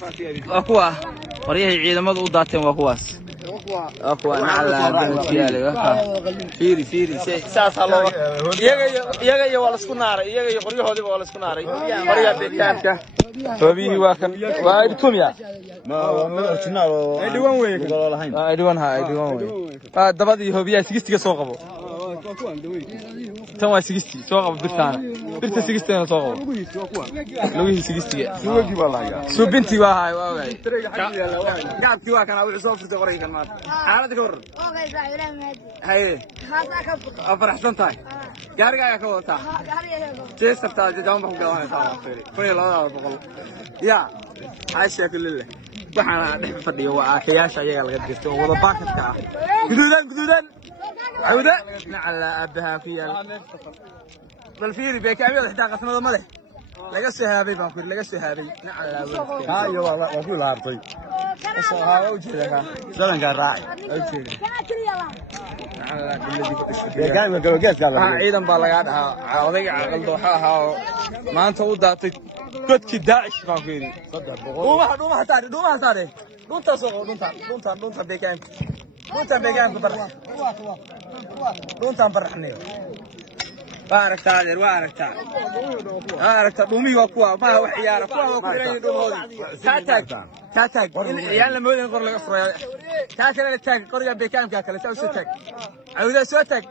أقوى وريه ciidamadu u daateen waa kuwaas أقوى نعلى فيري ساس الله يجا ولا سكنارة يجا قريه هذي ولا سكنارة قريه بيتانك فبيه واكن وايدكم يا ما شنو أيدوان وين قالوا لهين أيدوان وين دبادي هو بيا سجستي سوقه تما سجستي سوقه برتان برت سجستي أنا سوقه لويه سجستي سوقي والله يا سو بنتي واهاي واهاي قاعد كوا كان أبغى أسافر تقرأي كلمات حالة تقر هاي أفرح سنتاي قارق يا كوتا جيسر تاج جام بحق جوانه تاج كوني لا بقول يا عايش يا كل الله waxaan dhex fadhiyo waa aayaasha ayaga laga dirto wada baakadka ah guduudan awda nacala abaha fiyan bal fiiri beekaamiyada xitaa qasmada madax laga sahaabay baan ku laga sahaabay nacala هاي والله ما في لعبتي sahaabo u jeedaa سلام قال راعي nacala billadii beekaamiyada galgeed قال ciidan baa laga dhahaa odayga aqal dooxa ahaa maanta u daatay dadkii daacish baan ku yiri dhuumaha saare dhunta soo dhunta beekaan ku barra dhunta barraxniyo aragtaa dhuumihii waa kuwa ma wax ciyaara kuwa waa ku inay dhuumahoodii ka taag yaan la moodin qor laga furayo ka kale taag qoriga beekaanka kale soo taag عودة سوتك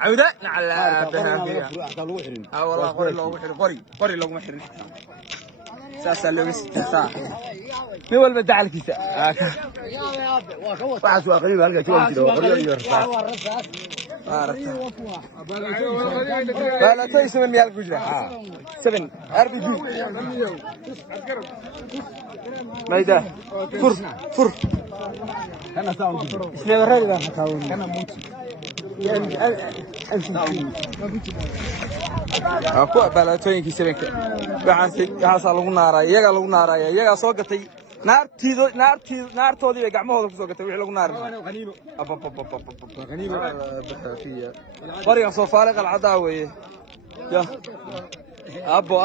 عودة نعلى بها والله قري لو محر قري لو محر ساسا لو ساعة مين ولا بدع لك ساعة واحد سواق قريب هلقى شو كده قريب يرفع لا توي 7 ريال كوجرا 7 اربي بي مايدا فر انا ساوند اسمه الراجل ده حكاوني انا موت aku baalaatooyinkii sabanka waxaas lagu naaraya iyaga soo gatay naartoodii bay gacmahooda ku soo gatay wixii lagu naaray qoriga soo faaliq alcadaa weeye ya abo